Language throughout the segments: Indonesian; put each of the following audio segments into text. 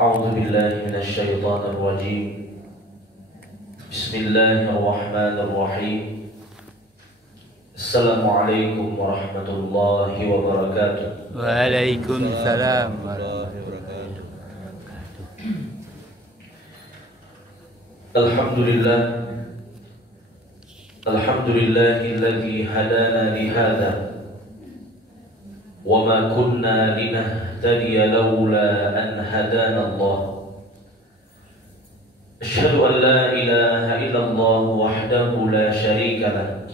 أعوذ بالله من الشيطان الرجيم. بسم الله الرحمن الرحيم. السلام عليكم ورحمة الله وبركاته. وعليكم السلام ورحمة الله وبركاته. الحمد لله الذي هدانا لهذا وما كنا لنهتدي لولا أن هدانا الله. أشهد أن لا إله إلا الله وحده لا شريك له،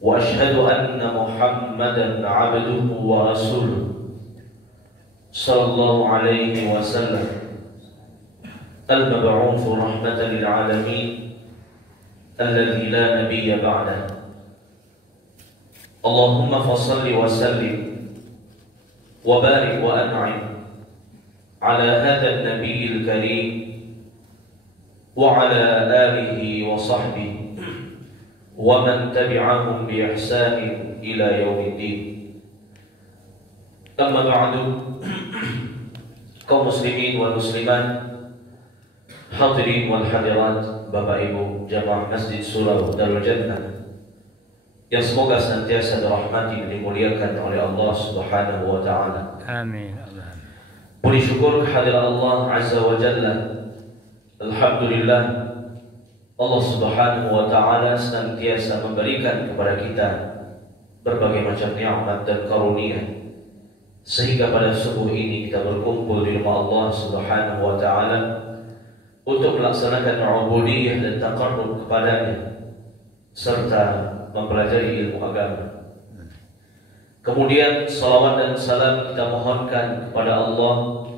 وأشهد أن محمدا عبده ورسوله صلى الله عليه وسلم، المبعوث رحمة للعالمين الذي لا نبي بعده. اللهم فصل وسلم وبارك وأنعم على هذا النبي الكريم وعلى آله وصحبه ومن تبعهم بإحسان إلى يوم الدين. أما بعد، kaum muslimin wal muslimat, hadirin wal hadirat, Bapak Ibu jamaah Masjid Surau Darul Jannah yang semoga senantiasa dirahmati dan dimuliakan oleh Allah Subhanahu wa taala. Amin. Puji syukur kehadirat Allah Azza wa Jalla. Alhamdulillah, Allah Subhanahu wa taala senantiasa memberikan kepada kita berbagai macam nikmat dan karunia, sehingga pada subuh ini kita berkumpul di rumah Allah Subhanahu wa taala untuk melaksanakan ubudiyah dan taqarrub kepadanya serta mempelajari ilmu agama. Kemudian salawat dan salam kita mohonkan kepada Allah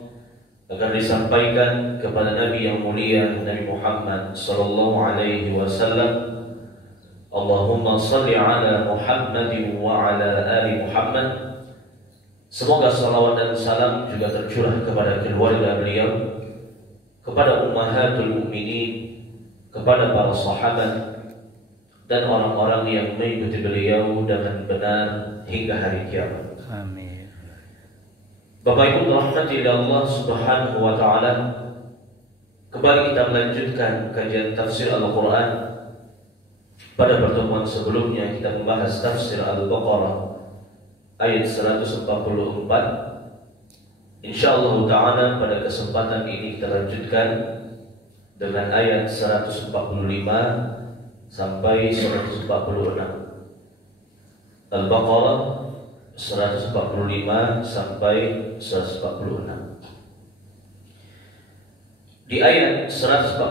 agar disampaikan kepada Nabi yang mulia, Nabi Muhammad sallallahu alaihi wasallam. Allahumma salli ala Muhammadin wa ala ali Muhammad. Semoga salawat dan salam juga tercurah kepada keluarga beliau, kepada ummahatul mukminin, kepada para sahabat dan orang-orang yang mengikuti beliau dengan benar hingga hari kiamat. Amin. Bapak Ibu rahmati Allah Subhanahu wa taala, kembali kita melanjutkan kajian tafsir Al-Qur'an. Pada pertemuan sebelumnya kita membahas tafsir Al-Baqarah ayat 144. Insyaallah taala pada kesempatan ini kita lanjutkan dengan ayat 145 sampai 146. Al-Baqarah 145 sampai 146. Di ayat 145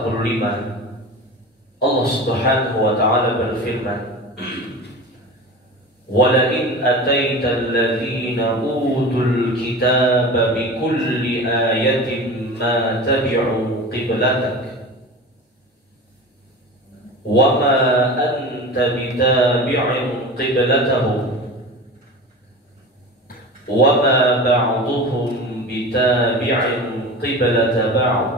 Allah Subhanahu wa taala berfirman, وَلَئِنْ أَتَيْتَ الَّذِينَ أُوتُوا الْكِتَابَ بِكُلِّ آيَةٍ مَا تَبِعُوا قِبْلَتَكَ وَمَا أَنْتَ بِتَابِعٍ قِبْلَتَهُمْ وَمَا بَعْضُهُمْ بِتَابِعٍ قِبْلَةَ بَعْضٍ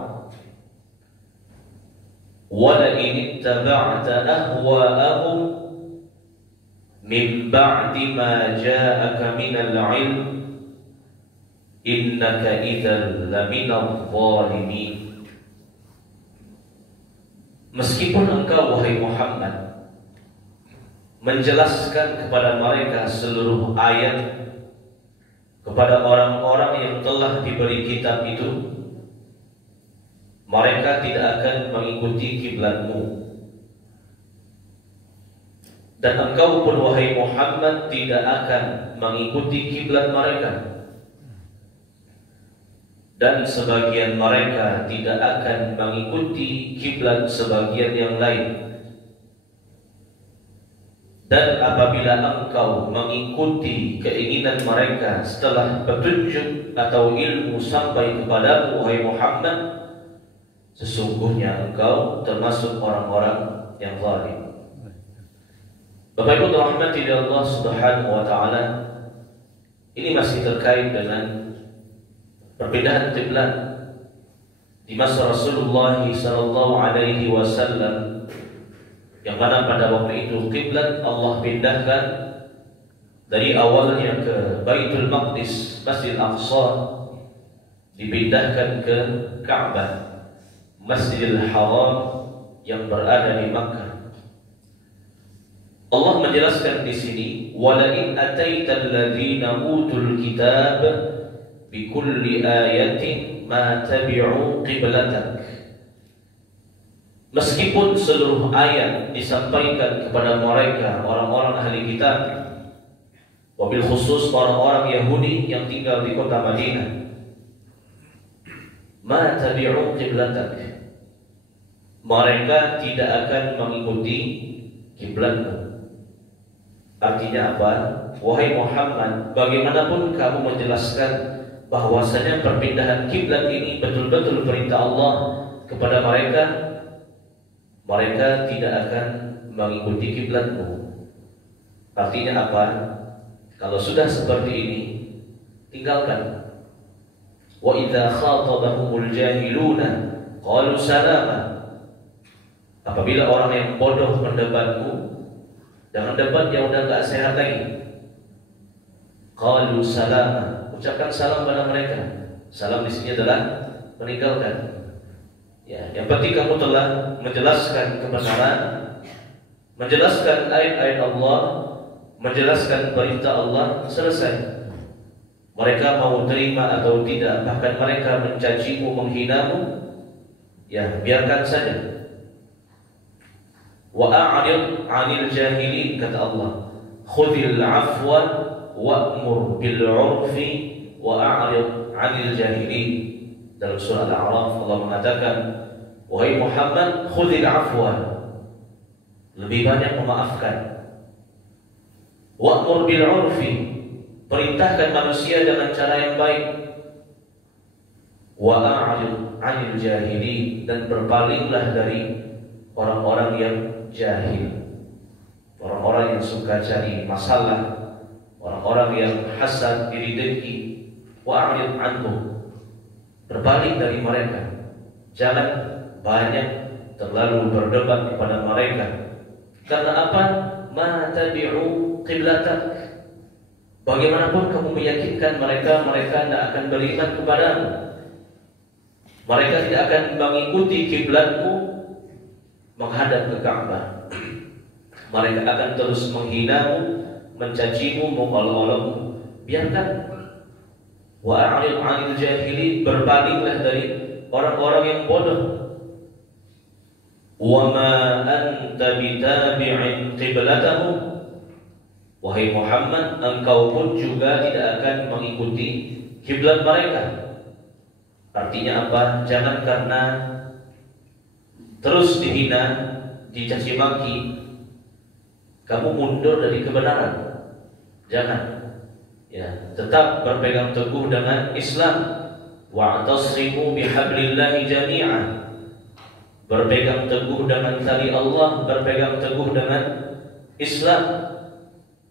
وَلَئِنِ اتَّبَعْتَ أَهْوَاءَهُمْ مِنْ بَعْدِ مَا جَاءَكَ مِنَ الْعِلْمِ إِنَّكَ إِذًا لَمِنَ الظَّالِمِينَ. Meskipun engkau wahai Muhammad menjelaskan kepada mereka seluruh ayat kepada orang-orang yang telah diberi kitab itu, mereka tidak akan mengikuti kiblatmu. Dan engkau pun wahai Muhammad tidak akan mengikuti kiblat mereka. Dan sebagian mereka tidak akan mengikuti kiblat sebagian yang lain. Dan apabila engkau mengikuti keinginan mereka setelah petunjuk atau ilmu sampai kepadamu wahai Muhammad, sesungguhnya engkau termasuk orang-orang yang zalim. Bapak Ibu rahmati Allah Subhanahu wa taala, ini masih terkait dengan perbedaan kiblat di masa Rasulullah sallallahu alaihi wasallam, yang mana pada waktu itu kiblat Allah pindahkan dari awalnya ke Baitul Maqdis, Masjid Aqsa, dipindahkan ke Ka'bah, Masjidil Haram yang berada di Makkah. Allah menjelaskan di sini, walain ataital ladzina utul kitab bikulli ayatin ma tabi'u qiblatak. Meskipun seluruh ayat disampaikan kepada mereka orang-orang ahli kitab, wabil khusus orang-orang Yahudi yang tinggal di kota Madinah, ma tabi'u qiblatak, mereka tidak akan mengikuti kiblatmu. Artinya apa? Wahai Muhammad, bagaimanapun kamu menjelaskan bahwasanya perpindahan kiblat ini betul-betul perintah Allah kepada mereka, mereka tidak akan mengikuti kiblatmu. Artinya apa? Kalau sudah seperti ini, tinggalkan. Wa idza khatabahumul jahiluna qalu salama. Apabila orang yang bodoh mendebatmu, jangan debat yang udah gak sehat lagi. Qalu salama, ucapkan salam pada mereka. Salam di sini adalah meninggalkan. Ya, yang penting kamu telah menjelaskan kebenaran, menjelaskan ayat-ayat Allah, menjelaskan perintah Allah, selesai. Mereka mau terima atau tidak, bahkan mereka mencacimu, menghinamu, ya biarkan saja. Wa a'rid 'anil jahilin, kata Allah. Khudhil 'afwa wa'mur bil 'urfi wa a'rid 'anil jahilin. Dalam surah Al-A'raf Allah mengatakan, wahai Muhammad, khudhil 'afwa, lebih banyak memaafkan. Wa'mur bil 'urfi, perintahkan manusia dengan cara yang baik. Wa a'rid 'anil jahilin, dan berpalinglah dari orang-orang yang jahil, orang-orang yang suka cari masalah, orang-orang yang hasad, iri dengki. Wa'rid anhum, berpaling dari mereka. Jangan banyak terlalu berdebat kepada mereka. Karena apa? Ma tabi'u qiblatak, bagaimanapun kamu meyakinkan mereka, mereka tidak akan beriman kepadamu. Mereka tidak akan mengikuti kiblatmu menghadap ke Ka'bah. Mereka akan terus menghinamu, mencacimu, mengolok-olokmu. Biarkan. Wa a'rid 'anil jahilin, berpalinglah dari orang-orang yang bodoh. Wa ma anta bitabi'in qiblatahum, wahai Muhammad, engkau pun juga tidak akan mengikuti kiblat mereka. Artinya apa? Jangan karena terus dihina, dicaci maki, kamu mundur dari kebenaran. Jangan. Ya, tetap berpegang teguh dengan Islam. Wa'tasimu bihablillahi jami'an, berpegang teguh dengan tali Allah, berpegang teguh dengan Islam.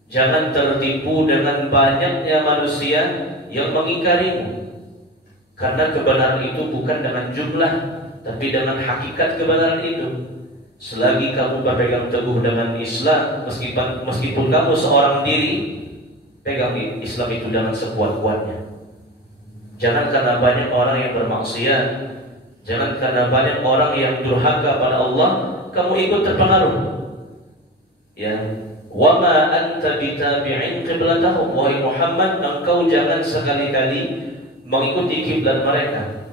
Jangan tertipu dengan banyaknya manusia yang mengingkarimu, karena kebenaran itu bukan dengan jumlah, tapi dengan hakikat kebenaran itu. Selagi kamu berpegang teguh dengan Islam, meskipun kamu seorang diri, pegang Islam itu dengan sekuat-kuatnya. Jangan karena banyak orang yang bermaksiat, jangan karena banyak orang yang durhaka pada Allah, kamu ikut terpengaruh. Ya, wa ma anta bitabi'in qiblatahum, wahai Muhammad, engkau jangan sekali-kali mengikuti kiblat mereka.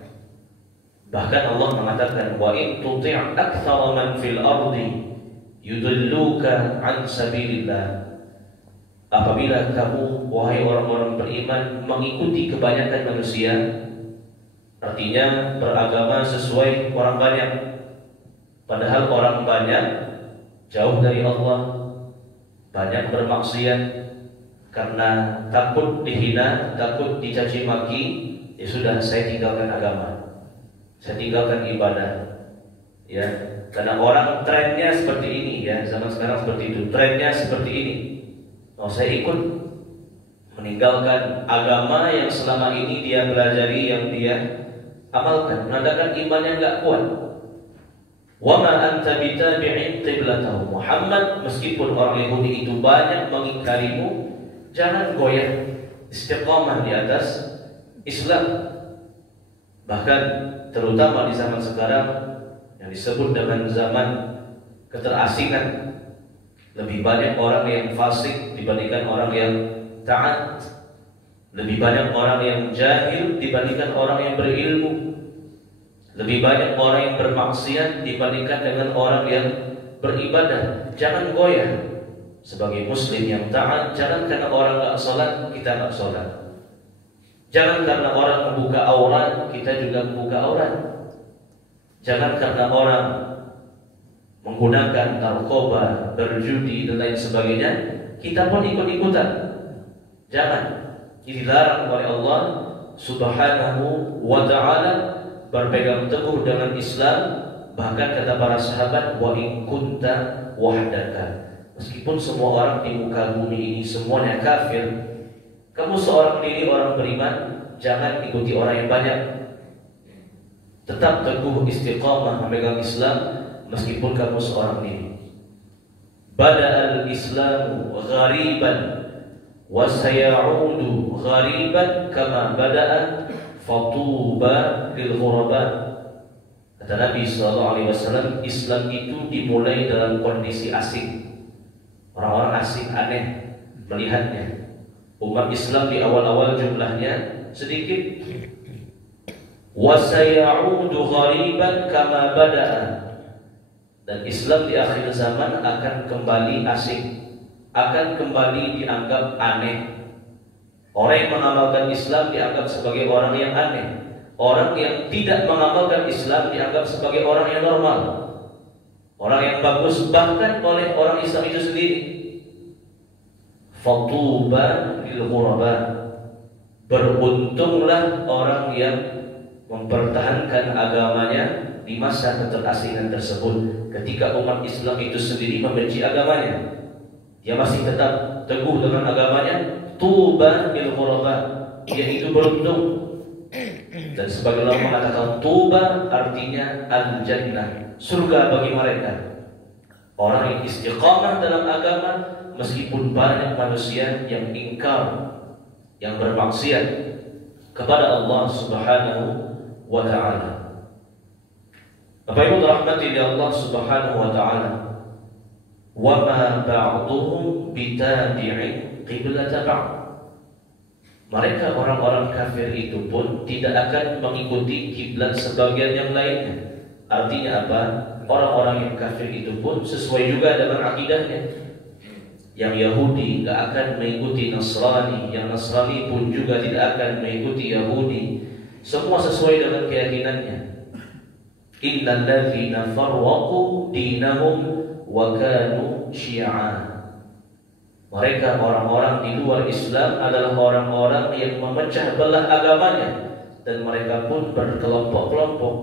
Bahkan Allah mengatakan, wa in tuti' aktsara man fil ardi yudilluka an sabilillah. Apabila kamu, wahai orang-orang beriman, mengikuti kebanyakan manusia, artinya beragama sesuai orang banyak, padahal orang banyak jauh dari Allah, banyak bermaksiat, karena takut dihina, takut dicaci maki, ya sudah, saya tinggalkan agama, saya tinggalkan ibadah. Ya, karena orang trennya seperti ini, ya, zaman sekarang seperti itu, trennya seperti ini. Oh, saya ikut, meninggalkan agama yang selama ini dia pelajari, yang dia amalkan, menandakan imannya enggak kuat. Wa ma anta bitabi'in qiblatahum, Muhammad, meskipun orang Yahudi itu banyak mengingkarimu, jangan goyah, istiqamah di atas Islam. Bahkan terutama di zaman sekarang yang disebut dengan zaman keterasingan, lebih banyak orang yang fasik dibandingkan orang yang taat, lebih banyak orang yang jahil dibandingkan orang yang berilmu, lebih banyak orang yang bermaksiat dibandingkan dengan orang yang beribadah. Jangan goyah. Sebagai muslim yang taat, jangan karena orang gak sholat, kita gak sholat. Jangan karena orang membuka aurat, kita juga membuka aurat. Jangan karena orang menggunakan narkoba, berjudi dan lain sebagainya, kita pun ikut-ikutan. Jangan. Ini dilarang oleh Allah Subhanahu wa ta'ala. Berpegang teguh dengan Islam. Bahkan kata para sahabat, wa in kunta wahdaka, meskipun semua orang di muka bumi ini semuanya kafir, kamu seorang diri orang beriman, jangan ikuti orang yang banyak. Tetap teguh istiqamah memegang Islam meskipun kamu seorang diri. Bada'al Islamu ghariban wa sayaudu ghariban kama bada'a fatuba lil ghuraba. Kata Nabi SAW, Islam itu dimulai dalam kondisi asing. Orang-orang asing aneh melihatnya. Umat Islam di awal-awal jumlahnya sedikit. Wasayaudu ghariban kama bada'a. Dan Islam di akhir zaman akan kembali asing, akan kembali dianggap aneh. Orang yang mengamalkan Islam dianggap sebagai orang yang aneh. Orang yang tidak mengamalkan Islam dianggap sebagai orang yang normal, orang yang bagus, bahkan oleh orang Islam itu sendiri. Fatuba lil ghuraba, beruntunglah orang yang mempertahankan agamanya di masa keterasingan tersebut. Ketika umat Islam itu sendiri membenci agamanya, dia masih tetap teguh dengan agamanya. Tuba lil ghuraba, dia itu beruntung. Dan sebagai ulama mengatakan tuba artinya al-jannah, surga bagi mereka. Orang yang istiqamah dalam agama meskipun banyak manusia yang ingkar, yang bermaksiat kepada Allah Subhanahu wa ta'ala. Bapak Ibu rahmati Allah Subhanahu wa ta'ala. Wa ma ba'duhum bitabi'in qiblata ba'd. Mereka orang-orang kafir itu pun tidak akan mengikuti kiblat sebagian yang lainnya. Artinya apa? Orang-orang yang kafir itu pun sesuai juga dengan akidahnya. Yang Yahudi tidak akan mengikuti Nasrani, yang Nasrani pun juga tidak akan mengikuti Yahudi. Semua sesuai dengan keyakinannya. Innal ladzina farraqu dinahum wa kanu syi'a. Mereka orang-orang di luar Islam adalah orang-orang yang memecah belah agamanya, dan mereka pun berkelompok-kelompok.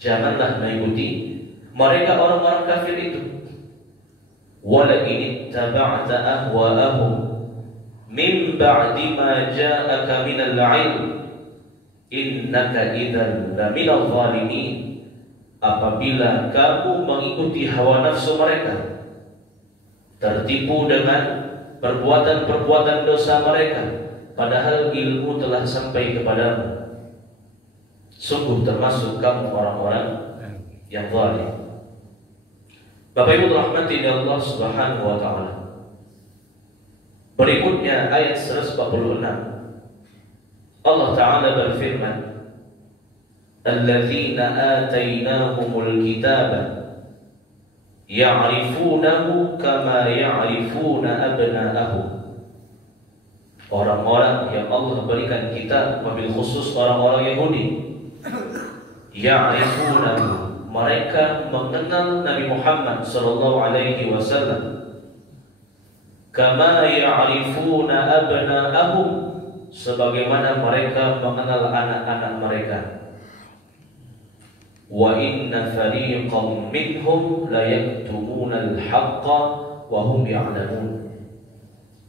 Janganlah mengikuti mereka orang-orang kafir itu. Wala in ittaba'ta ahwa'ahum min ba'di ma ja'aka minal 'ilm innaka idzan laminal zalimin. Apabila kamu mengikuti hawa nafsu mereka, tertipu dengan perbuatan-perbuatan dosa mereka, padahal ilmu telah sampai kepadamu, sungguh termasuk kamu orang-orang yang zalim. Bapak Ibu rahmati Allah Subhanahu wa ta'ala. Berikutnya ayat 146, Allah Ta'ala berfirman, Alladzina atainahumul kitaba ya'rifunahu kama ya'rifuna abna'ahum. Orang-orang yang Allah berikan kitab, wabil khusus orang-orang Yahudi, ya'rifunahu, mereka mengenal Nabi Muhammad sallallahu alaihi wasallam, kama ya'rifuna abna'ahum, sebagaimana mereka mengenal anak-anak mereka. Wa inna fariqam minhum la yaktumuna al-haqqa wa hum ya'lamun.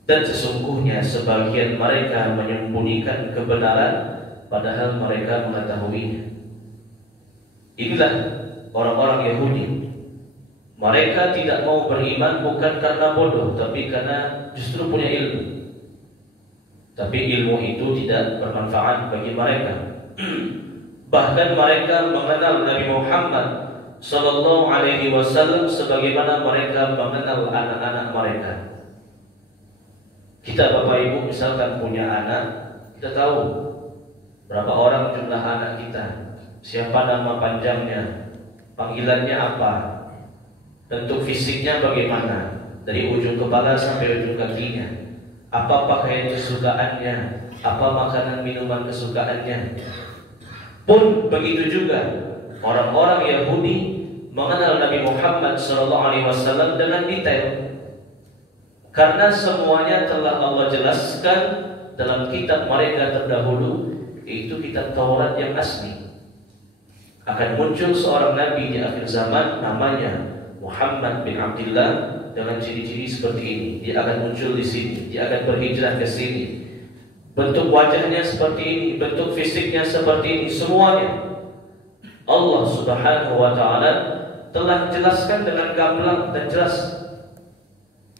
Dan sesungguhnya sebagian mereka menyembunyikan kebenaran padahal mereka mengetahuinya. Inilah orang-orang Yahudi. Mereka tidak mau beriman bukan karena bodoh, tapi karena justru punya ilmu. Tapi ilmu itu tidak bermanfaat bagi mereka. Bahkan mereka mengenal Nabi Muhammad sallallahu alaihi wasallam sebagaimana mereka mengenal anak-anak mereka. Kita Bapak Ibu misalkan punya anak, kita tahu berapa orang jumlah anak kita, siapa nama panjangnya, panggilannya apa, bentuk fisiknya bagaimana, dari ujung kepala sampai ujung kakinya, apa pakaian kesukaannya, apa makanan minuman kesukaannya. Pun begitu juga orang-orang Yahudi mengenal Nabi Muhammad SAW dengan detail, karena semuanya telah Allah jelaskan dalam kitab mereka terdahulu, yaitu kitab Taurat yang asli. Akan muncul seorang Nabi di akhir zaman namanya Muhammad bin Abdullah dengan ciri-ciri seperti ini. Dia akan muncul di sini, dia akan berhijrah ke sini. Bentuk wajahnya seperti ini, bentuk fisiknya seperti ini, semuanya Allah Subhanahu wa taala telah jelaskan dengan gamblang dan jelas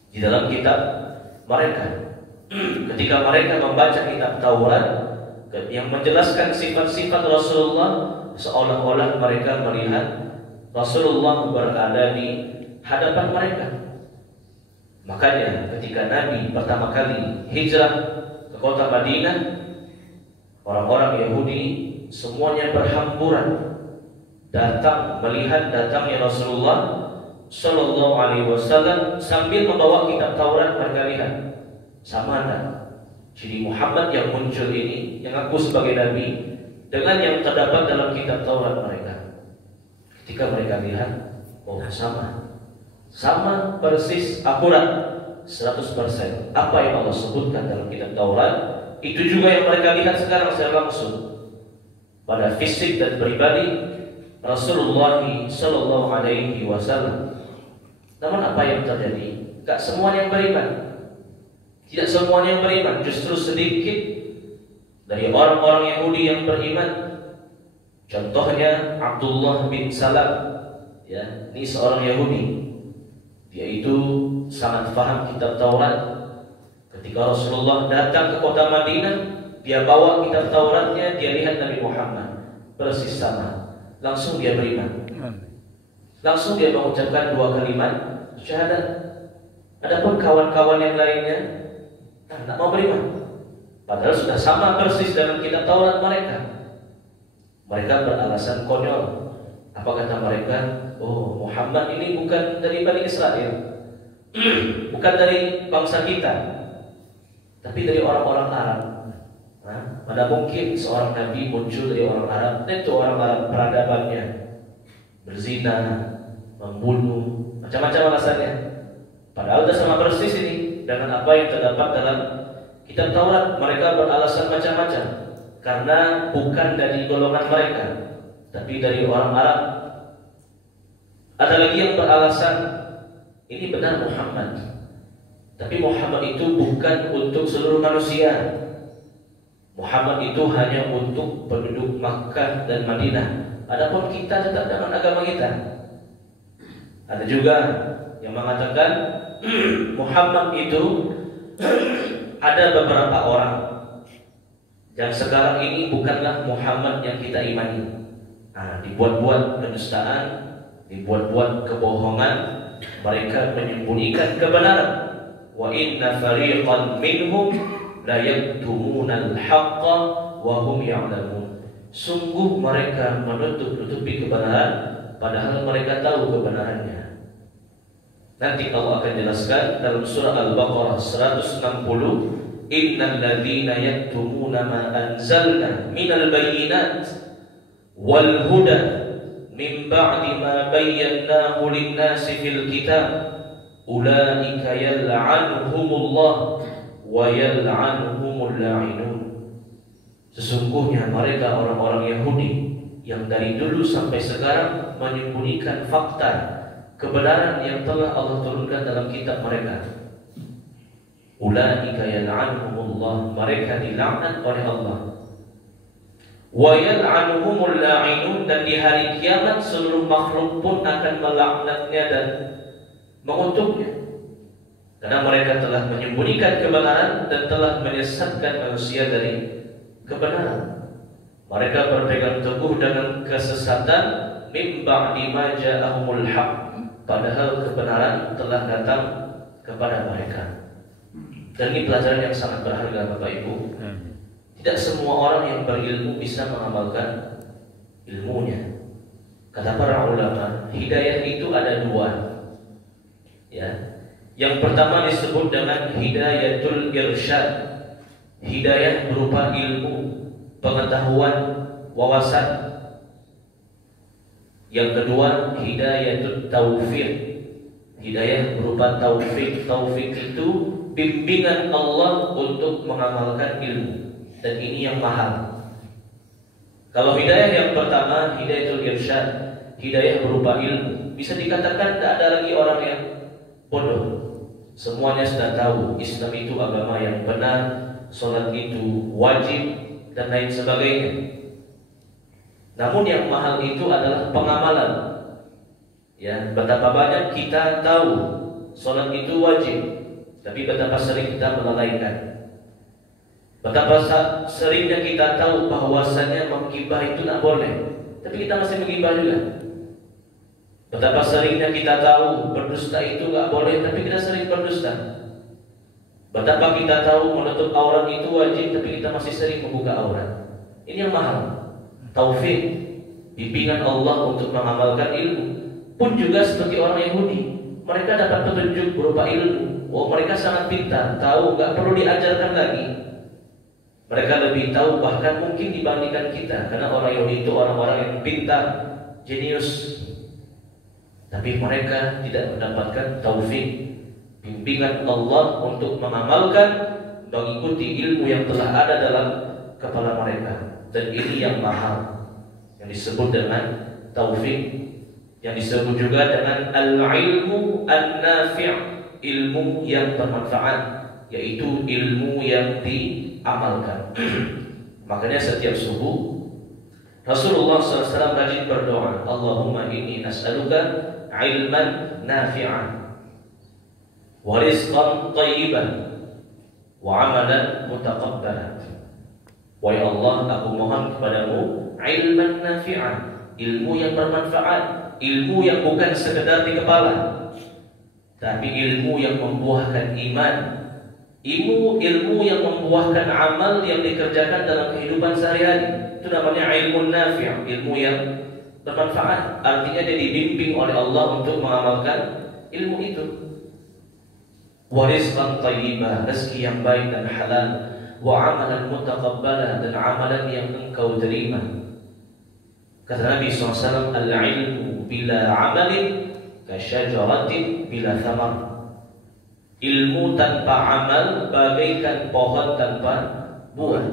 di dalam kitab mereka. Ketika mereka membaca kitab Taurat yang menjelaskan sifat-sifat Rasulullah, seolah-olah mereka melihat Rasulullah berada di hadapan mereka. Makanya ketika Nabi pertama kali hijrah ke kota Madinah, orang-orang Yahudi semuanya berhamburan datang melihat datangnya Rasulullah Sallallahu Alaihi Wasallam sambil membawa kitab Taurat. Mereka lihat sama ada ciri Muhammad yang muncul ini, yang aku sebagai Nabi, dengan yang terdapat dalam kitab Taurat mereka. Ketika mereka lihat, oh sama persis, akurat 100%. Apa yang Allah sebutkan dalam kitab Taurat, itu juga yang mereka lihat sekarang secara langsung pada fisik dan pribadi Rasulullah Sallallahu Alaihi Wasallam. Namun apa yang terjadi? Tak semuanya yang beriman. Tidak semuanya yang beriman. Justru sedikit dari orang-orang Yahudi yang beriman. Contohnya Abdullah bin Salam. Ya, ini seorang Yahudi. Dia itu sangat paham kitab Taurat. Ketika Rasulullah datang ke kota Madinah, dia bawa kitab Tauratnya, dia lihat Nabi Muhammad persis sama. Langsung dia beriman. Langsung dia mengucapkan 2 kalimat syahadat. Adapun kawan-kawan yang lainnya tak mau beriman, padahal sudah sama persis dengan kitab Taurat mereka. Mereka beralasan konyol. Apa kata mereka? Oh, Muhammad ini bukan dari Bani Israel, bukan dari bangsa kita, tapi dari orang-orang Arab. Mana mungkin seorang Nabi muncul dari orang Arab? Itu orang Arab peradabannya berzina, membunuh, macam-macam alasannya. Padahal sudah sama persis ini dengan apa yang terdapat dalam kitab Taurat. Mereka beralasan macam-macam karena bukan dari golongan mereka, tapi dari orang Arab. Ada lagi yang beralasan ini benar Muhammad, tapi Muhammad itu bukan untuk seluruh manusia. Muhammad itu hanya untuk penduduk Makkah dan Madinah. Adapun kita tetap dengan agama kita. Ada juga yang mengatakan Muhammad itu ada beberapa orang yang sekarang ini bukanlah Muhammad yang kita imani. Dibuat-buat pendustaan, dibuat-buat kebohongan, mereka menyembunyikan kebenaran. Wa inna fariqan minhum la yaktumunal haqqa wa hum ya'lamun. Sungguh mereka menutup-nutupi kebenaran padahal mereka tahu kebenarannya. Nanti Allah akan jelaskan dalam surah Al-Baqarah 160, innal ladzina yaktumuna ma anzalna minal bayyinat wal huda min ba'di ma bayyanahu lin-nasi fil kitab ulaika yal'anuhumullah wa yal'anuhumul la'inun. Sesungguhnya mereka orang-orang Yahudi yang dari dulu sampai sekarang menyembunyikan fakta kebenaran yang telah Allah turunkan dalam kitab mereka. Ulaika yal'anuhumullah, mereka dilaknat oleh Allah. Wa yal'anuhumul la'inun, dan di hari kiamat seluruh makhluk pun akan melaknatnya dan mengutuknya. Karena mereka telah menyembunyikan kebenaran dan telah menyesatkan manusia dari kebenaran. Mereka berpegang teguh dengan kesesatan mim ba'di ma ja'ahumul haq, padahal kebenaran telah datang kepada mereka. Dan ini pelajaran yang sangat berharga Bapak Ibu. Tidak semua orang yang berilmu bisa mengamalkan ilmunya. Kata para ulama, hidayah itu ada dua. Ya. Yang pertama disebut dengan hidayatul irsyad. Hidayah berupa ilmu, pengetahuan, wawasan. Yang kedua hidayatul taufiq. Hidayah berupa taufik. Taufik itu bimbingan Allah untuk mengamalkan ilmu. Dan ini yang mahal. Kalau hidayah yang pertama, hidayatul irsyad, hidayah berupa ilmu, bisa dikatakan tidak ada lagi orang yang bodoh. Semuanya sudah tahu Islam itu agama yang benar, sholat itu wajib, dan lain sebagainya. Namun yang mahal itu adalah pengamalan. Ya, betapa banyak kita tahu sholat itu wajib, tapi betapa sering kita melalaikan. Betapa seringnya kita tahu bahwasannya menggibah itu tidak boleh, tapi kita masih menggibah juga. Betapa seringnya kita tahu berdusta itu tidak boleh, tapi kita sering berdusta. Betapa kita tahu menutup aurat itu wajib, tapi kita masih sering membuka aurat. Ini yang mahal. Taufik, bimbingan Allah untuk mengamalkan ilmu. Pun juga seperti orang Yahudi, mereka dapat petunjuk berupa ilmu. Oh, mereka sangat pintar, tahu, nggak perlu diajarkan lagi. Mereka lebih tahu bahkan mungkin dibandingkan kita, karena orang Yahudi itu orang-orang yang pintar, jenius. Tapi mereka tidak mendapatkan taufik, bimbingan Allah untuk mengamalkan, mengikuti ilmu yang telah ada dalam kepala mereka. Dan ini yang mahal, yang disebut dengan taufik, yang disebut juga dengan al-ilmu an-nafi', ilmu yang bermanfaat, yaitu ilmu yang diamalkan. Makanya setiap subuh Rasulullah SAW rajin berdoa, Allahumma inni as'aluka ilman nafi'an wa rizqan tayyiban wa amalan mutaqabbalan. Wahai Allah, aku mohon kepadamu ilman nafi'an, ilmu yang bermanfaat, ilmu yang bukan sekedar di kepala, tapi ilmu yang membuahkan iman, ilmu yang membuahkan amal yang dikerjakan dalam kehidupan sehari-hari. Itu namanya ilmu nafi', ilmu yang bermanfaat. Artinya dia dibimbing oleh Allah untuk mengamalkan ilmu itu. Wa rizqan thayyibah, rezeki yang baik dan halal. Wa amalan mutaqabbalah, dan amalan yang engkau terima. Kata Nabi SAW, al-ilmu bila amalin kasyajaratin bila thamar. Ilmu tanpa amal bagaikan pohon tanpa buah.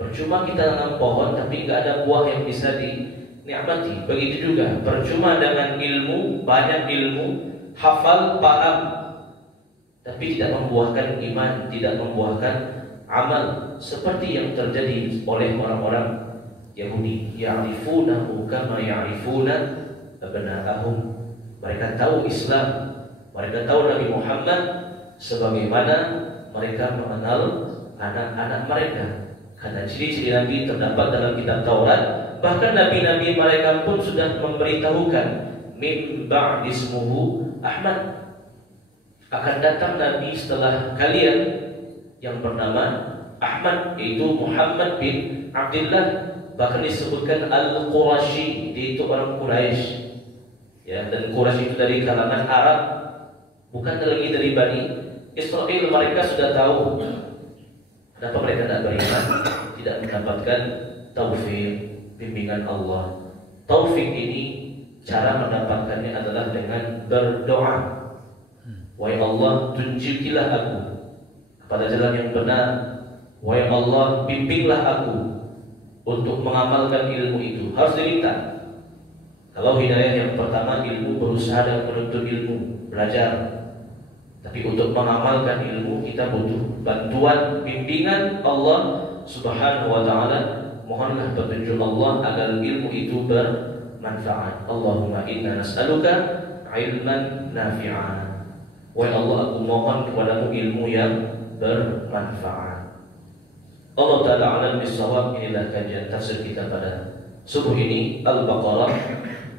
Percuma kita tanam pohon tapi nggak ada buah yang bisa dinikmati. Begitu juga percuma dengan ilmu, banyak ilmu, hafal, paham, tapi tidak membuahkan iman, tidak membuahkan amal, seperti yang terjadi oleh orang-orang Yahudi. Ya'rifunahu kama ya'rifuna abna'ahum. Mereka tahu Islam, mereka tahu Nabi Muhammad sebagaimana mereka mengenal anak-anak mereka. Karena ciri-ciri Nabi terdapat dalam kitab Taurat. Bahkan nabi-nabi mereka pun sudah memberitahukan, min ba'di ismuhu Ahmad, akan datang nabi setelah kalian yang bernama Ahmad, yaitu Muhammad bin Abdullah. Bahkan disebutkan Al-Qurashi, dia itu orang Quraisy. Ya, dan Quraisy itu dari kalangan Arab, bukan lagi dari Bani Israel. Mereka sudah tahu kenapa mereka tidak beriman, tidak mendapatkan taufik, bimbingan Allah. Taufik ini cara mendapatkannya adalah dengan berdoa. Wahai Allah, tunjukilah aku kepada jalan yang benar. Wahai Allah, bimbinglah aku untuk mengamalkan ilmu itu. Harus diminta. Kalau hidayah yang pertama, ilmu, berusaha dan menuntut ilmu, belajar. Tapi untuk mengamalkan ilmu kita butuh bantuan, bimbingan Allah Subhanahu wa ta'ala. Mohonlah petunjuk Allah agar ilmu itu bermanfaat. Allahumma inna nas'aluka ilman nafi'an. Wahai Allah, aku mohon kepadamu ilmu yang bermanfaat. Allah Ta'ala alam bisawab. Inilah kajian tafsir kita pada subuh ini, Al-Baqarah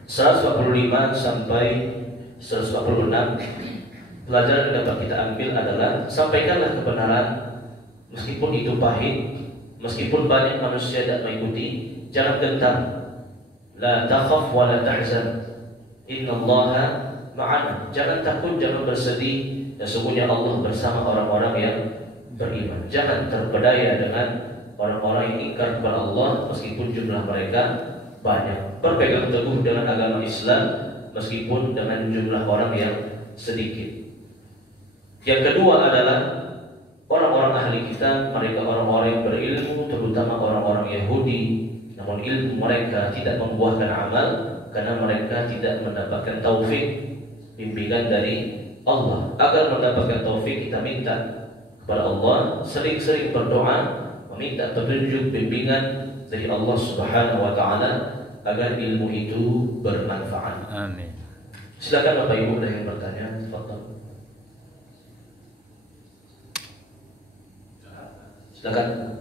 145 sampai 146. Pelajaran yang dapat kita ambil adalah sampaikanlah kebenaran meskipun itu pahit, meskipun banyak manusia tidak mengikuti. Jangan gentar. La takhaf wa la tahzan, innallaha ma'ana. Jangan takut, jangan bersedih, dan sesungguhnya Allah bersama orang-orang yang beriman. Jangan terpedaya dengan orang-orang yang ingkar kepada Allah meskipun jumlah mereka banyak. Berpegang teguh dengan agama Islam meskipun dengan jumlah orang yang sedikit. Yang kedua adalah orang-orang ahli kitab, mereka orang-orang yang berilmu, terutama orang-orang Yahudi. Namun ilmu mereka tidak membuahkan amal karena mereka tidak mendapatkan taufik bimbingan dari Allah. Agar mendapatkan taufik, kita minta kepada Allah, sering-sering berdoa, meminta petunjuk bimbingan dari Allah Subhanahu wa taala agar ilmu itu bermanfaat. Amin. Silakan Bapak Ibu ada yang bertanya. Tafadhol. Silakan.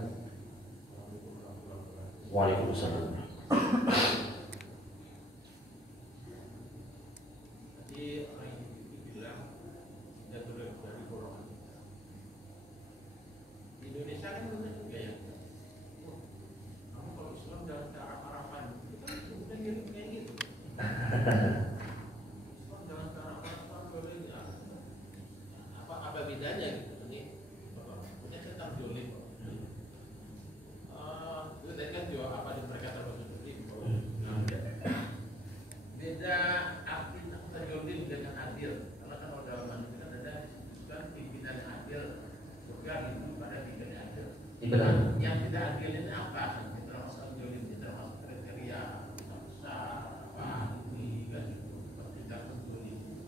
Waalaikumsalam. Jadi orang yang bilang jatuh dari golongan. Di Indonesia kan benar juga ya. Kamu kalau Islam jangan ke arah-arahan. Kita udah mirip kayak gitu. Islam jangan ke arah-arahan boleh ya. Apa bedanya gitu? Ini punya tentang jolim. Itu tadi kan juga apa di mereka termasuk jolim. Beda arti kata jolim dengan adil. Karena kan dalam manusia kan ada disebutkan pimpinan yang adil, surga itu pada pimpinan yang adil. Benar. Yang tidak adil ini apa? Termasuk jolim, termasuk kriteria besar, apa ini kan tidak jolim.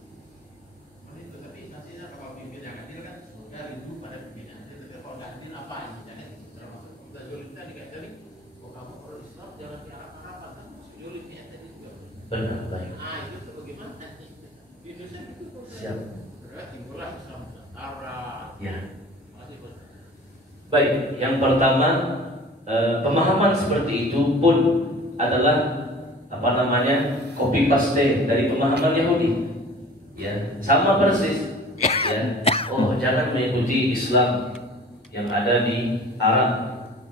Itu tapi nantinya kalau pimpinan yang adil kan surga itu pada pimpinan yang adil. Tapi kalau tidak adil apa ini? Termasuk kita jolim tadi kan jadi, kok kamu kalau Islam jangan diarah-arahkan kan jolimnya tadi juga. Benar, baik. Ah itu bagaimana nanti di Indonesia itu Siap. berarti mulai Islam Nusantara. Ya. Masih Baik, yang pertama pemahaman seperti itu pun adalah apa namanya copy paste dari pemahaman Yahudi. Ya, sama persis. Ya, oh jangan mengikuti Islam yang ada di Arab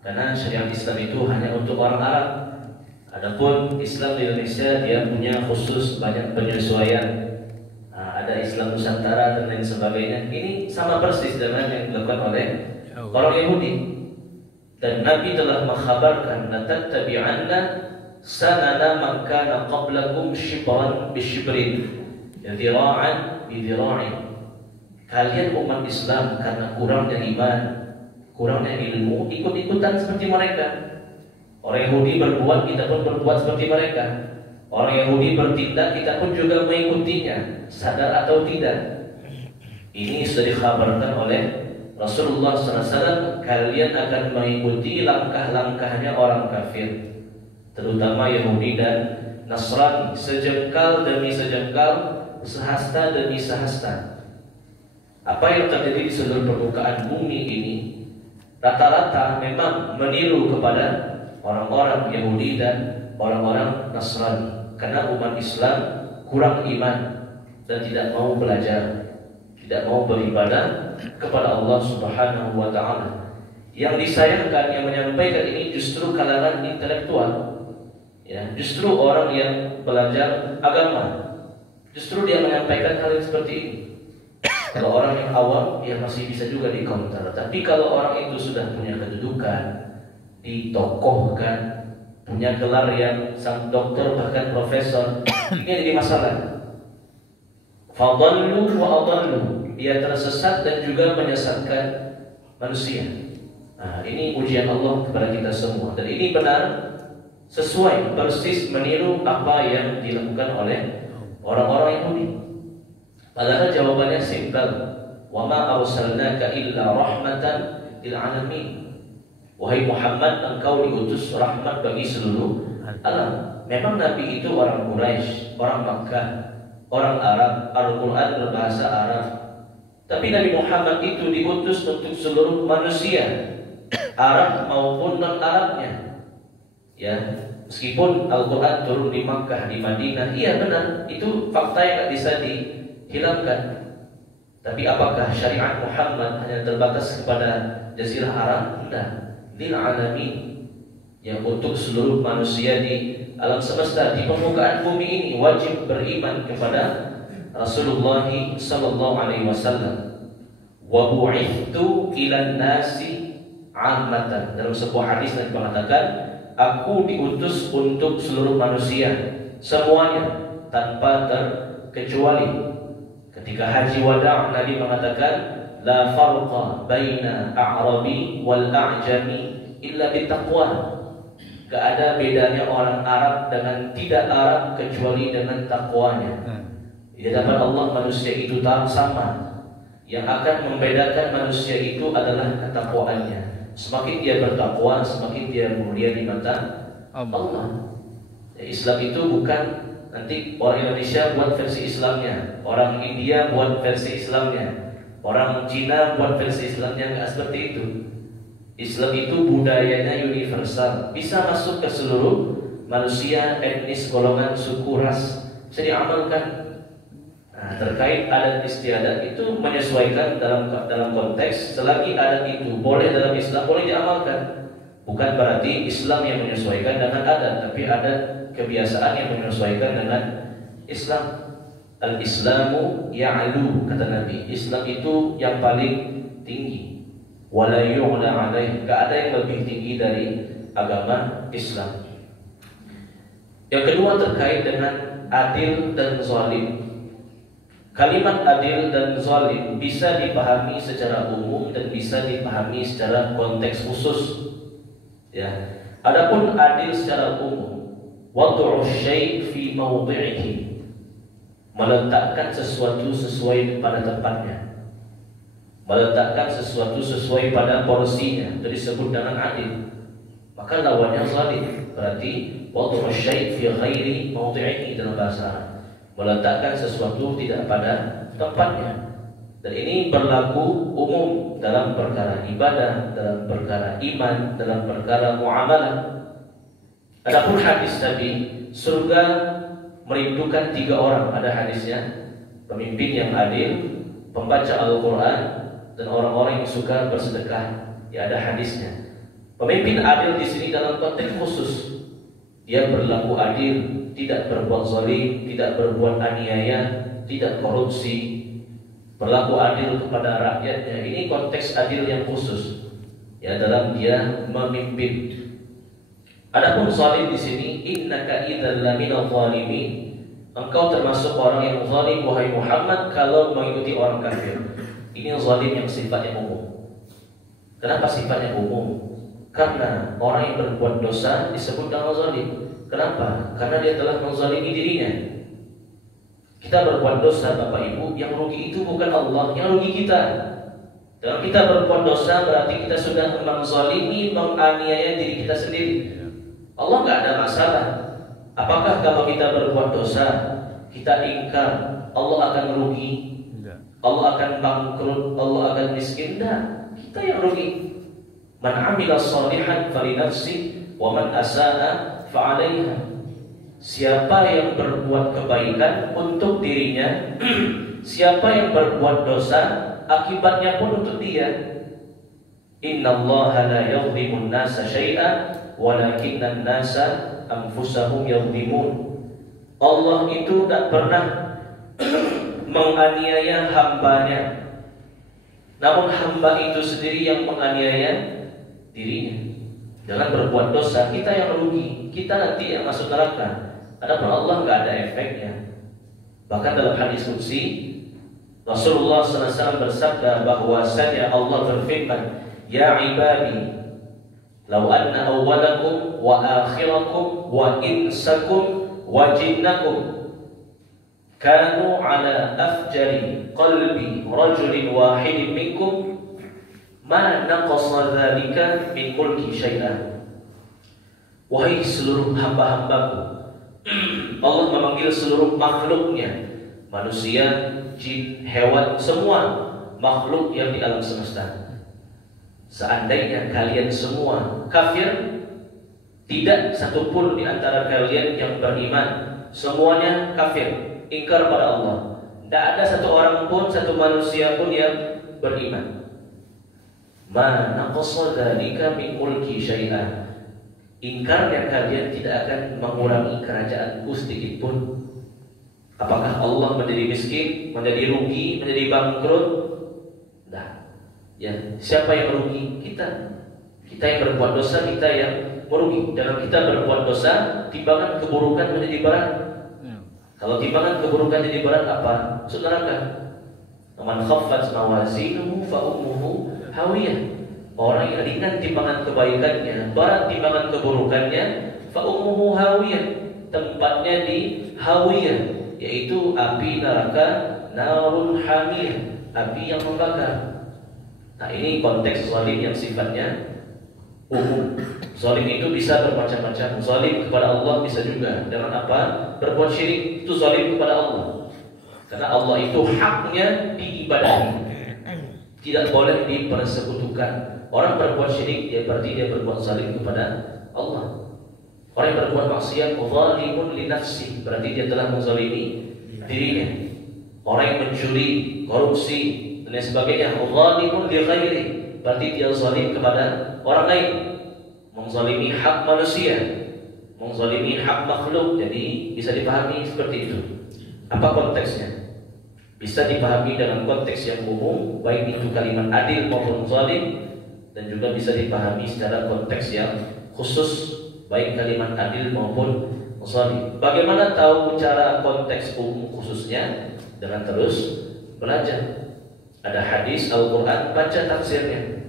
karena syariat Islam itu hanya untuk orang Arab. Adapun Islam di Indonesia dia punya khusus banyak penyesuaian. Ada Islam Nusantara dan lain sebagainya. Ini sama persis dengan yang dilakukan oleh orang Yahudi. Dan Nabi telah mengkhabarkan, "Latattabi'anna sanana man kana qablakum shibran bishibrin, dhira'an bidhira'in." Kalian umat Islam karena kurangnya iman, kurangnya ilmu, ikut-ikutan seperti mereka. Orang Yahudi berbuat, kita pun berbuat seperti mereka. Orang Yahudi bertindak, kita pun juga mengikutinya, sadar atau tidak. Ini sudah dikhabarkan oleh Rasulullah SAW. Kalian akan mengikuti langkah-langkahnya orang kafir, terutama Yahudi dan Nasrani, sejengkal demi sejengkal, sehasta demi sehasta. Apa yang terjadi di seluruh permukaan bumi ini rata-rata memang meniru kepada orang-orang Yahudi dan orang-orang Nasrani, karena umat Islam kurang iman dan tidak mau belajar, tidak mau beribadah kepada Allah Subhanahu wa taala. Yang disayangkan yang menyampaikan ini justru kalangan intelektual. Ya, justru orang yang belajar agama. Justru dia menyampaikan hal yang seperti ini. Kalau orang yang awam ya masih bisa juga di-counter. Tapi kalau orang itu sudah punya kedudukan, ditokohkan, punya gelar yang sang dokter bahkan profesor, ini jadi masalah. Fadallu wa adallu, dia tersesat dan juga menyesatkan manusia. Nah, ini ujian Allah kepada kita semua. Dan ini benar sesuai persis meniru apa yang dilakukan oleh orang-orang Yahudi. Padahal jawabannya simpel. Wa ma arsalnaka illa rahmatan lil alamin. Wahai Muhammad, engkau diutus rahmat bagi seluruh alam. Memang Nabi itu orang Quraisy, orang Makkah, orang Arab, Al-Quran berbahasa Arab. Tapi Nabi Muhammad itu diutus untuk seluruh manusia. Arab maupun non-Arabnya. Ya, meskipun Al-Quran turun di Makkah, di Madinah, iya benar, itu fakta yang tidak bisa dihilangkan. Tapi apakah syariat Muhammad hanya terbatas kepada Jazirah Arab? Tidak. Lil alamin, yang untuk seluruh manusia di alam semesta, di permukaan bumi ini wajib beriman kepada Rasulullah sallallahu alaihi wasallam. Wa bu'ithtu ilan nasi 'ammatan. Dalam sebuah hadis yang mengatakan, aku diutus untuk seluruh manusia semuanya tanpa terkecuali. Ketika haji wada' Nabi mengatakan, la farqa baina a'rabi wal a'jami illa bittaqwa. Gak ada bedanya orang Arab dengan tidak Arab kecuali dengan takwanya. Di hadapan Allah manusia itu sama. Yang akan membedakan manusia itu adalah ketakwaannya. Semakin dia bertakwa, semakin dia mulia di mata Allah. Ya, Islam itu bukan nanti orang Indonesia buat versi Islamnya, orang India buat versi Islamnya, orang Cina buat versi Islamnya. Nggak seperti itu. Islam itu budayanya universal, bisa masuk ke seluruh manusia, etnis, golongan, suku, ras, bisa diamalkan. Nah, terkait adat istiadat itu menyesuaikan dalam konteks. Selagi adat itu boleh dalam Islam, boleh diamalkan. Bukan berarti Islam yang menyesuaikan dengan adat, tapi adat kebiasaan yang menyesuaikan dengan Islam. Al-Islamu ya'lu, kata Nabi. Islam itu yang paling tinggi. Wala yu'la alaih, gak ada yang lebih tinggi dari agama Islam. Yang kedua terkait dengan adil dan zalim. Kalimat adil dan zalim bisa dipahami secara umum dan bisa dipahami secara konteks khusus. Ya. Adapun adil secara umum, wad'u syai' fi mawdi'ihi, meletakkan sesuatu sesuai pada tempatnya. Meletakkan sesuatu sesuai pada porsinya, itu disebut dengan adil. Maka lawannya zalim, berarti wad'u syai' fi ghairi mawdi'ihi dalam bahasa Arab, meletakkan sesuatu tidak pada tempatnya. Dan ini berlaku umum dalam perkara ibadah, dalam perkara iman, dalam perkara muamalah. Adapun hadis tadi, surga merindukan 3 orang, ada hadisnya. Pemimpin yang adil, pembaca Al-Quran, dan orang-orang yang suka bersedekah. Ya, ada hadisnya. Pemimpin adil di sini dalam konteks khusus. Dia berlaku adil, tidak berbuat zalim, tidak berbuat aniaya, tidak korupsi, berlaku adil kepada rakyatnya. Ini konteks adil yang khusus, ya, dalam dia memimpin. Adapun zalim di sini, innaka idzal laminal zalimin. Engkau termasuk orang yang zalim wahai Muhammad kalau mengikuti orang kafir. Ini zalim yang sifatnya umum. Kenapa sifatnya umum? Karena orang yang berbuat dosa disebut dengan zalim. Kenapa? Karena dia telah menzalimi dirinya. Kita berbuat dosa, Bapak Ibu, yang rugi itu bukan Allah, yang rugi kita. Dalam kita berbuat dosa berarti kita sudah menzalimi, menganiaya diri kita sendiri. Allah nggak ada masalah. Apakah kalau kita berbuat dosa, kita ingkar, Allah akan rugi? Allah akan bangkrut, Allah akan miskin? Tidak, kita yang rugi. Man amila shalihan falinafsi wa man asaa fa'alaiha. Siapa yang berbuat kebaikan untuk dirinya, siapa yang berbuat dosa, akibatnya pun untuk dia. Innallaha la yadhlimun nasa syai'a walakinnan nasa anfusahum yadhlimun. Allah itu tak pernah menganiaya hambanya, namun hamba itu sendiri yang menganiaya dirinya. Jangan berbuat dosa, kita yang rugi, kita nanti yang masuk neraka. Adapun Allah nggak ada efeknya. Bahkan dalam hadis qudsi Rasulullah SAW bersabda bahwasanya Allah berfirman, ya ibadi, law anna awwalakum wa akhirakum wa insakum wa jinnakum kanu ala afjari qalbi rajulin wahidin minkum ma naqasa dzalika min mulki syai'an. Wahai seluruh hamba-hambaku, Allah memanggil seluruh makhluknya, manusia, jin, hewan, semua makhluk yang di alam semesta. Seandainya kalian semua kafir, tidak satupun di antara kalian yang beriman, semuanya kafir, ingkar pada Allah. Tidak ada satu orang pun, satu manusia pun yang beriman. Ma naqasa dzalika min mulki syai'an. Ingkarnya kalian tidak akan mengurangi kerajaanku sedikit pun. Apakah Allah menjadi miskin, menjadi rugi, menjadi bangkrut? Tidak. Ya, siapa yang merugi? Kita. Kita yang berbuat dosa, kita yang merugi. Dalam kita berbuat dosa, timbangan keburukan menjadi berat. Kalau timbangan keburukan jadi berat apa? Masuk neraka. Man khaffat mawazinuhu fa ummuhu hawiyah. Orang yang ringan timbangan kebaikannya, berat timbangan keburukannya, fa ummuhu hawiyah. Tempatnya di hawiyah, yaitu api neraka, narun hamiyah, api yang membakar. Nah, ini konteks zalim yang sifatnya umum. Zalim itu bisa bermacam-macam. Zalim kepada Allah bisa juga dengan apa? Berbuat syirik, itu zalim kepada Allah. Karena Allah itu haknya diibadahi, tidak boleh dipersekutukan. Orang berbuat syirik, dia berarti dia berbuat zalim kepada Allah. Orang yang berbuat maksiat, zalimun li nafsi, berarti dia telah menzalimi dirinya. Orang yang mencuri, korupsi dan lain sebagainya, zalimun li ghairi, berarti dia zalim kepada orang lain. Menzalimi hak manusia, menzalimi hak makhluk. Jadi bisa dipahami seperti itu. Apa konteksnya? Bisa dipahami dengan konteks yang umum, baik itu kalimat adil maupun zalim, dan juga bisa dipahami secara konteks yang khusus, baik kalimat adil maupun zalim. Bagaimana tahu cara konteks umum khususnya? Dengan terus belajar. Ada hadis Al-Quran, baca tafsirnya,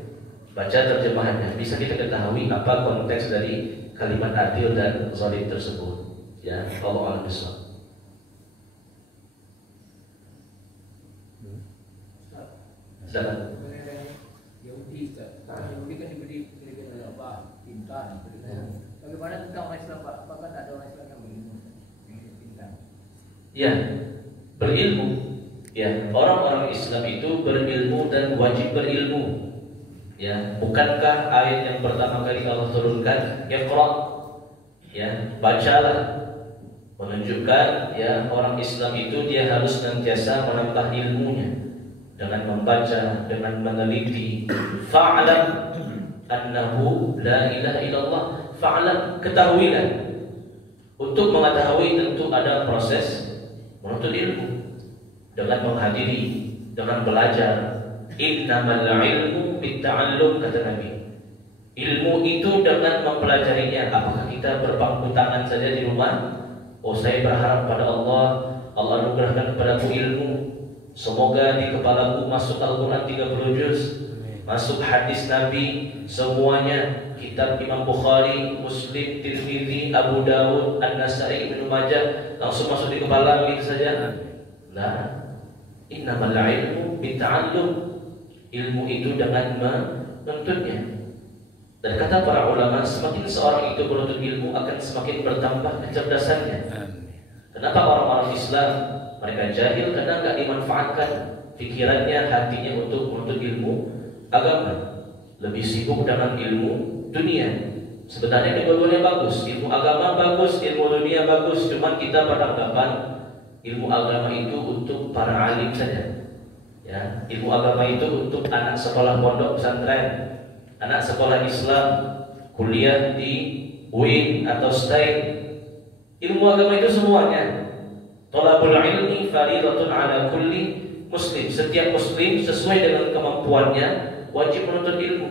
baca terjemahannya, bisa kita ketahui apa konteks dari kalimat adil dan zalim tersebut. Ya, Allah a'lam bishawab. Yahudi kan diberi oleh Allah, pintar. Bagaimana tentang orang Islam, Pak? Apakah ada orang Islam yang berilmu, yang pintar? Ya, berilmu. Ya, orang-orang Islam itu berilmu dan wajib berilmu. Ya, bukankah ayat yang pertama kali Allah turunkan, Iqra, ya, bacalah, menunjukkan ya orang Islam itu dia harus senantiasa menambah ilmunya dengan membaca, dengan meneliti. Fa'lam annahu la ilaha illallah. Fa'lam, ketahuilah. Untuk mengetahui tentu ada proses menuntut ilmu, dengan menghadiri, dengan belajar. Innamal ilmu bitta'allum, kata Nabi. Ilmu itu dengan mempelajarinya. Apakah kita berpangku tangan saja di rumah? Oh, saya berharap pada Allah, Allah anugerahkan kepadaku ilmu. Semoga di kepalaku masuk Al-Quran 30 juz, masuk hadis Nabi semuanya, kitab Imam Bukhari, Muslim, Tirmidzi, Abu Dawud, An-Nasai, Ibnu Majah, langsung masuk di kepala gitu saja. Nah, innamal ilmu bitta'allum. Ilmu itu dengan menuntutnya. Dan kata para ulama, semakin seorang itu menuntut ilmu akan semakin bertambah kecerdasannya. Kenapa orang-orang Islam mereka jahil? Karena nggak dimanfaatkan pikirannya, hatinya untuk menuntut ilmu agama. Lebih sibuk dengan ilmu dunia. Sebenarnya kedua-duanya bagus, ilmu agama bagus, ilmu dunia bagus. Cuma kita pada anggapan ilmu agama itu untuk para alim saja. Ya, ilmu agama itu untuk anak sekolah pondok pesantren, anak sekolah Islam, kuliah di UIN atau STAI. Ilmu agama itu semuanya. Thalabul ilmi fardhatun ala kulli muslim. Setiap muslim sesuai dengan kemampuannya wajib menuntut ilmu.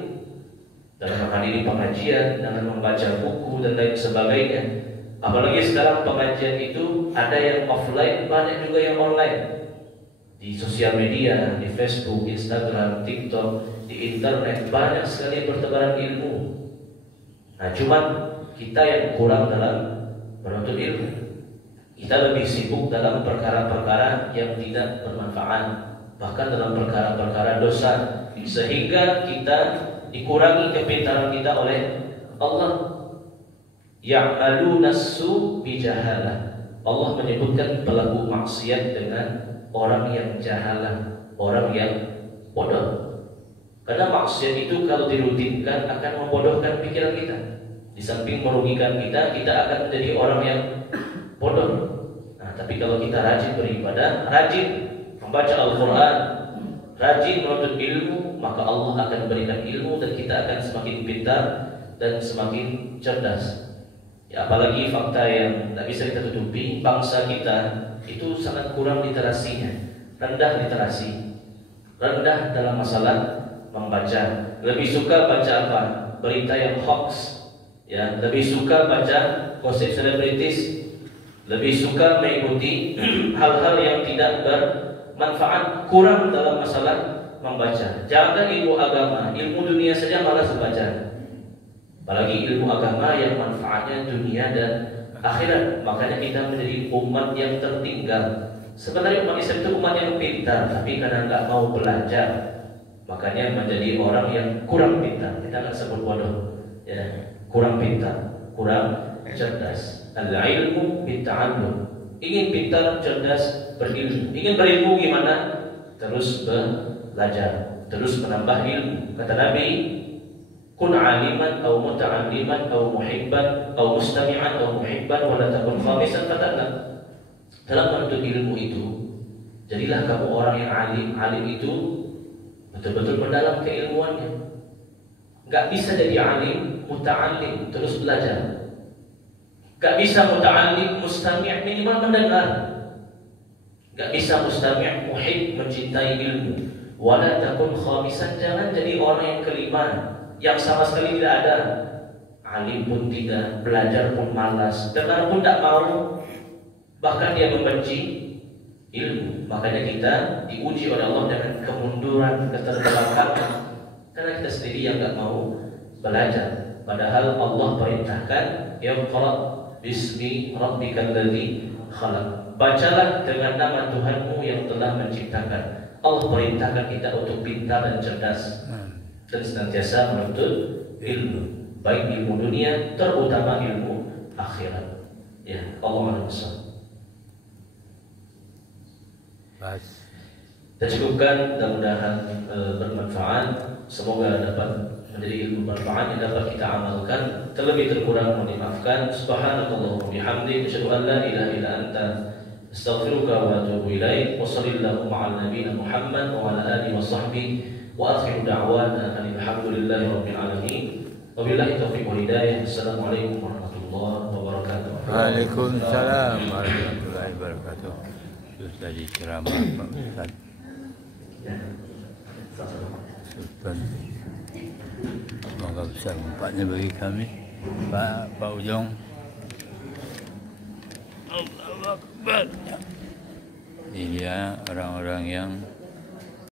Dalam menghadiri pengajian, dengan membaca buku dan lain sebagainya. Apalagi sekarang pengajian itu ada yang offline, banyak juga yang online. Di sosial media, di Facebook, Instagram, TikTok, di internet banyak sekali pertebaran ilmu. Nah, cuman kita yang kurang dalam menuntut ilmu. Kita lebih sibuk dalam perkara-perkara yang tidak bermanfaat, bahkan dalam perkara-perkara dosa, sehingga kita dikurangi kepintaran kita oleh Allah. Ya'maluna as-su' bijahalah. Allah menyebutkan pelaku maksiat dengan orang yang jahalah, orang yang bodoh. Karena maksiat itu kalau dirutinkan akan membodohkan pikiran kita. Di samping merugikan kita, kita akan menjadi orang yang bodoh. Nah, tapi kalau kita rajin beribadah, rajin membaca Al-Quran, rajin menuntut ilmu, maka Allah akan memberikan ilmu dan kita akan semakin pintar dan semakin cerdas. Ya, apalagi fakta yang tak bisa kita tutupi, bangsa kita itu sangat kurang literasinya, rendah literasi, rendah dalam masalah membaca. Lebih suka baca apa? Berita yang hoax, ya. Lebih suka baca gosip selebritis, lebih suka mengikuti hal-hal yang tidak bermanfaat, kurang dalam masalah membaca. Jangan ilmu agama, ilmu dunia saja malas membaca. Apalagi ilmu agama yang manfaatnya dunia dan akhirat. Makanya kita menjadi umat yang tertinggal. Sebenarnya umat Islam itu umat yang pintar, tapi karena nggak mau belajar, makanya menjadi orang yang kurang pintar. Kita nggak sebut bodoh, ya, kurang pintar, kurang cerdas. Al-ilmu bitta'allum. Ingin pintar, cerdas, berilmu. Ingin berilmu gimana? Terus belajar, terus menambah ilmu. Kata Nabi, kun aliman atau muta'alliman atau muhibban atau mustami'an atau muhibban wa la takun khamisan fatanna. Dalam menuntut ilmu itu, jadilah kamu orang yang alim. Alim itu betul-betul mendalam keilmuannya. Gak bisa jadi alim, muta'allim, terus belajar. Gak bisa muta'allim, mustami' minimal mendengar. Gak bisa mustami' muhib, mencintai ilmu. Wala takun khamisan, jangan jadi orang yang kelima, yang sama sekali tidak ada. Alim pun tidak, belajar pun malas, dengar pun tak mau, bahkan dia membenci ilmu. Makanya kita diuji oleh Allah dengan kemunduran, keterbelakangan, karena kita sendiri yang tak mau belajar. Padahal Allah perintahkan, Iqra bismi rabbikal ladzi khalaq. Bacalah dengan nama Tuhanmu yang telah menciptakan. Allah perintahkan kita untuk pintar dan cerdas dan senantiasa menuntut ilmu, baik ilmu dunia, terutama ilmu akhirat. Ya, Allah Subhanahu. Kita cukupkan, mudah-mudahan bermanfaat. Semoga dapat menjadi ilmu manfaat yang dapat kita amalkan. Terlebih terkurang mohon dimaafkan. Subhanakallahumma bihamdik, asyhadu an la ilaha illa anta, astaghfiruka wa atubu ilaik. Wa sallallahu ala nabiyyina Muhammad wa ala alihi wa sahbihi. Wa akhiru da'wana alhamdulillahi rabbil alamin. Wabillahi taufiq wal hidayah. Assalamualaikum warahmatullahi wabarakatuh. Waalaikumsalam warahmatullahi wabarakatuh. Terus tadi ceramah Pak Ustaz Sultan, semoga bisa manfaatnya bagi kami. Pak Ujong, Allahu Akbar. Ini dia orang-orang yang